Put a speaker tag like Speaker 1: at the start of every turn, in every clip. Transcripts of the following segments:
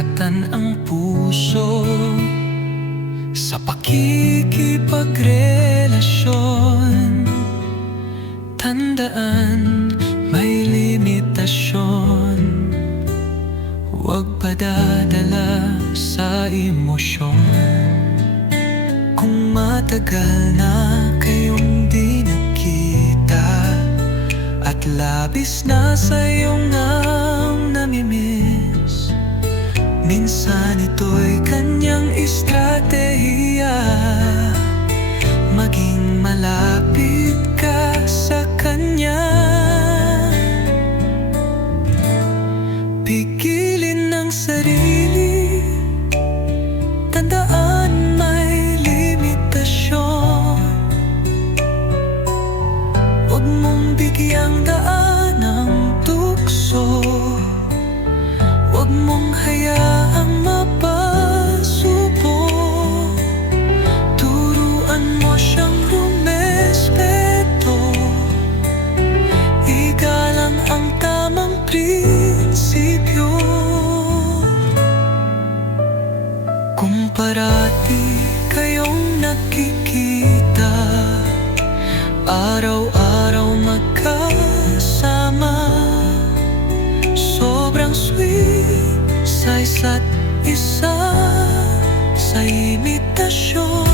Speaker 1: ingatan ang puso sa pakikipagrelasyon. Tandaan, may limitasyon. Huwag padadala sa emosyon. Kung matagal na kayong di nakita at labis na sa iyong ang namimili. Estratehiya. Maging malapit ka sa kanya. Pigilin ng sarili. Tandaan may limitasyon. Huwag mong bigyang daan ang tukso. Huwag mong hayaang Kung parati kayong nakikita Araw-araw magkasama. Sobrang sweet sa isa't isa Sa imitasyon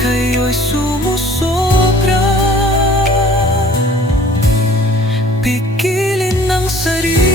Speaker 1: kayo'y sumusobra. Pigilin ng sarili